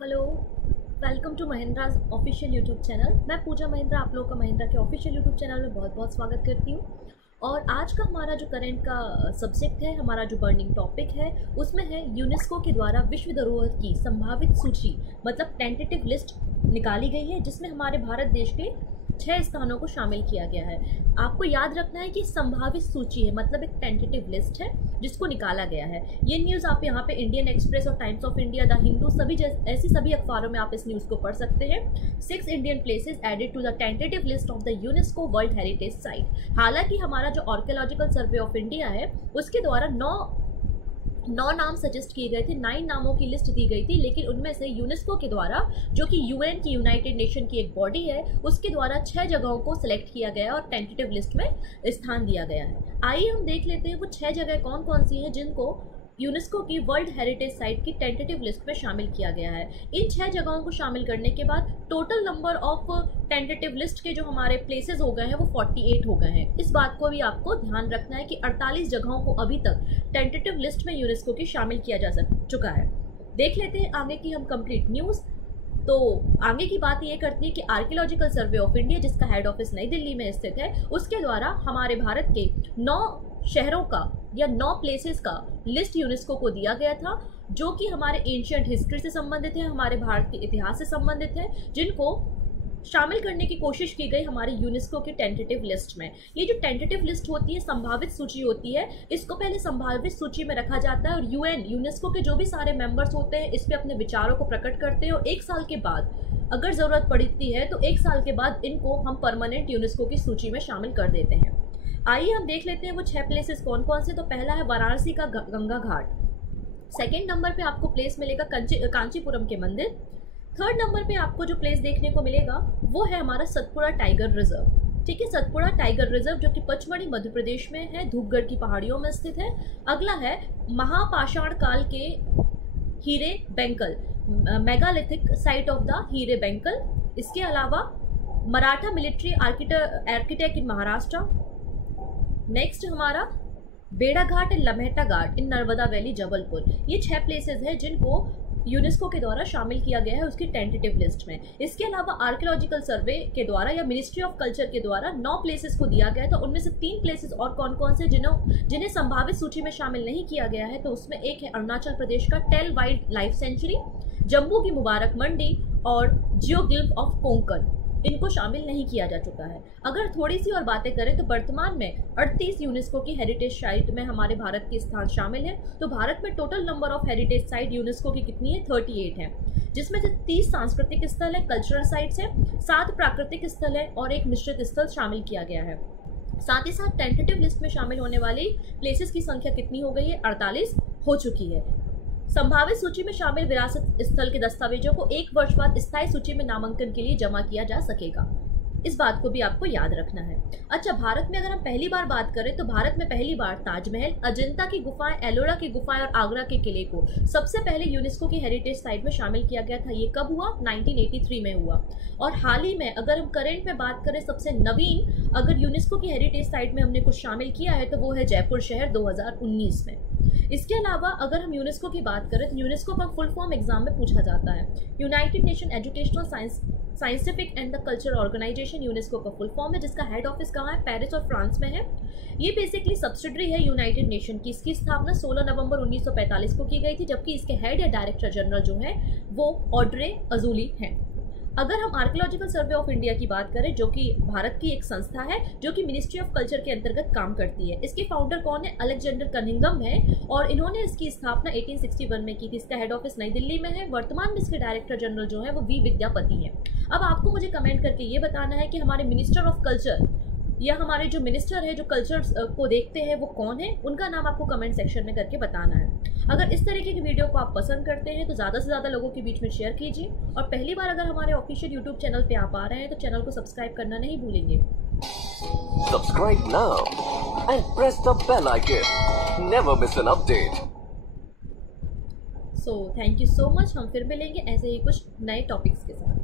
Hello, welcome to Mahindra's official YouTube channel. मैं पूजा महिंद्रा आप लोगों का महिंद्रा के ऑफिशियल यूट्यूब चैनल में बहुत बहुत स्वागत करती हूँ। और आज का हमारा जो करंट का सब्जेक्ट है, हमारा जो बर्निंग टॉपिक है, उसमें है यूनेस्को के द्वारा विश्व धरोहर की संभावित सूची, मतलब टेंटेटिव लिस्ट निकाली गई है, जिसमें हमारे भारत देश के 6 स्थानों को शामिल किया गया है। आपको याद रखना है कि संभावित सूची है, मतलब एक टेंटेटिव लिस्ट है जिसको निकाला गया है। ये न्यूज़ आप यहाँ पे इंडियन एक्सप्रेस और times of India, the Hindu, ऐसी सभी अखबारों में आप इस न्यूज़ को पढ़ सकते हैं। 6 Indian places added to the tentative list of the UNESCO world heritage site. हालांकि हमारा जो आर्कियोलॉजिकल सर्वे ऑफ इंडिया है उसके द्वारा 9 नाम सजेस्ट किए गए थे, 9 नामों की लिस्ट दी गई थी, लेकिन उनमें से यूनेस्को के द्वारा, जो कि यूएन की, यूनाइटेड नेशन की एक बॉडी है, उसके द्वारा 6 जगहों को सिलेक्ट किया गया और टेंटेटिव लिस्ट में स्थान दिया गया है। आइए हम देख लेते हैं वो 6 जगह कौन कौन सी हैं जिनको यूनेस्को की वर्ल्ड हेरिटेज साइट की टेंटेटिव लिस्ट में शामिल किया गया है। इन 6 जगहों को शामिल करने के बाद total number of tentative list के जो हमारे प्लेसेस हो गए हैं वो 48 हो गए हैं। इस बात को भी आपको ध्यान रखना है कि 48 जगहों को अभी तक टेंटेटिव लिस्ट में यूनेस्को की शामिल किया जा चुका है। देख लेते हैं आगे की हम कंप्लीट न्यूज़। तो आगे की बात ये करती है कि आर्कियोलॉजिकल सर्वे ऑफ इंडिया, जिसका हेड ऑफिस नई दिल्ली में स्थित है, उसके द्वारा हमारे भारत के 9 शहरों का या 9 प्लेसेस का लिस्ट यूनेस्को को दिया गया था, जो कि हमारे एंशिएंट हिस्ट्री से संबंधित है, हमारे भारत के इतिहास से संबंधित है, जिनको शामिल करने की कोशिश की गई हमारी यूनेस्को की टेंटेटिव लिस्ट में। ये जो टेंटेटिव लिस्ट होती है, संभावित सूची होती है, इसको पहले संभावित सूची में रखा जाता है और यूनेस्को के जो भी सारे मेंबर्स होते हैं इस पे अपने विचारों को प्रकट करते हैं और 1 साल के बाद अगर ज़रूरत पड़ती है तो 1 साल के बाद इनको हम परमानेंट यूनेस्को की सूची में शामिल कर देते हैं। आइए हम देख लेते हैं वो 6 प्लेसेस कौन कौन से। तो पहला है वाराणसी का गंगा घाट। सेकेंड नंबर पे आपको प्लेस मिलेगा कांचीपुरम के मंदिर। थर्ड नंबर पे आपको जो प्लेस देखने को मिलेगा वो है हमारा सतपुड़ा टाइगर रिजर्व। ठीक है, सतपुड़ा टाइगर रिजर्व जो कि पचमढ़ी मध्य प्रदेश में है, धूपगढ़ की पहाड़ियों में स्थित है। अगला है महापाषाण काल के Hire Benkal, megalithic site of the Hire Benkal. इसके अलावा Maratha military architect in Maharashtra. Next हमारा Bheda Ghat and Lameta Ghat in Narmada valley Jabalpur. ये 6 प्लेसेस हैं जिनको यूनेस्को के द्वारा शामिल किया गया है उसकी टेंटेटिव लिस्ट में। इसके अलावा आर्कियोलॉजिकल सर्वे के द्वारा या मिनिस्ट्री ऑफ कल्चर के द्वारा 9 प्लेसेस को दिया गया था। उनमें से 3 प्लेसेस और कौन कौन से जिन्हें संभावित सूची में शामिल नहीं किया गया है, तो उसमें एक है अरुणाचल प्रदेश का Tale wildlife sanctuary, Jammu की मुबारक मंडी और जियोग्लिफ ऑफ कोंकण। इनको शामिल नहीं किया जा चुका है। अगर थोड़ी सी और बातें करें तो वर्तमान में 38 यूनेस्को की हेरिटेज साइट में हमारे भारत के स्थान शामिल है। तो भारत में total number of heritage site UNESCO की कितनी है? 38 है, जिसमें से 30 सांस्कृतिक स्थल है, कल्चरल साइट्स है, 7 प्राकृतिक स्थल है और 1 मिश्रित स्थल शामिल किया गया है। साथ ही साथ टेंटेटिव लिस्ट में शामिल होने वाली प्लेसेस की संख्या कितनी हो गई है? 48 हो चुकी है। संभावित सूची में शामिल विरासत स्थल के दस्तावेजों को 1 वर्ष बाद स्थायी सूची में नामांकन के लिए जमा किया जा सकेगा। इस बात को भी आपको याद रखना है। अच्छा, भारत में अगर हम पहली बार बात करें तो भारत में पहली बार ताजमहल, अजंता की गुफाएं, एलोरा की गुफाएं और आगरा के किले को सबसे पहले यूनेस्को की हेरिटेज साइट में शामिल किया गया था। ये कब हुआ? 1983 में हुआ। और हाल ही में अगर हम करंट में बात करें, सबसे नवीन अगर यूनेस्को की हेरिटेज साइट में हमने कुछ शामिल किया है तो वो है जयपुर शहर 2019 में। इसके अलावा अगर हम यूनेस्को की बात करें तो यूनेस्को का फुल फॉर्म एग्जाम में पूछा जाता है। United Nation Educational Scientific and the Culture Organization UNESCO का फुल फॉर्म है, जिसका हेड ऑफिस कहाँ है? पेरिस और फ्रांस में है। ये बेसिकली सब्सिडरी है यूनाइटेड नेशन की। इसकी स्थापना 16 नवंबर 1945 को की गई थी, जबकि इसके हेड या डायरेक्टर जनरल जो है वो ऑड्रे अजूली हैं। अगर हम आर्कियोलॉजिकल सर्वे ऑफ इंडिया की बात करें, जो कि भारत की एक संस्था है जो कि मिनिस्ट्री ऑफ कल्चर के अंतर्गत काम करती है, इसके फाउंडर कौन है? अलेक्जेंडर कनिंघम है और इन्होंने इसकी स्थापना 1861 में की थी। इसका हेड ऑफिस नई दिल्ली में है। वर्तमान में इसके डायरेक्टर जनरल जो है वो वी विद्यापति हैं। अब आपको मुझे कमेंट करके ये बताना है कि हमारे मिनिस्टर ऑफ कल्चर या हमारे जो मिनिस्टर है जो कल्चर को देखते हैं वो कौन है, उनका नाम आपको कमेंट सेक्शन में करके बताना है। अगर इस तरीके की वीडियो को आप पसंद करते हैं तो ज़्यादा से ज़्यादा लोगों के बीच में शेयर कीजिए, और पहली बार अगर हमारे ऑफिशियल यूट्यूब चैनल पे आप आ रहे हैं तो चैनल को सब्सक्राइब करना नहीं भूलेंगे। Subscribe now and press the bell icon. Never miss an update. So thank you so much. हम फिर मिलेंगे ऐसे ही कुछ नए टॉपिक्स के साथ।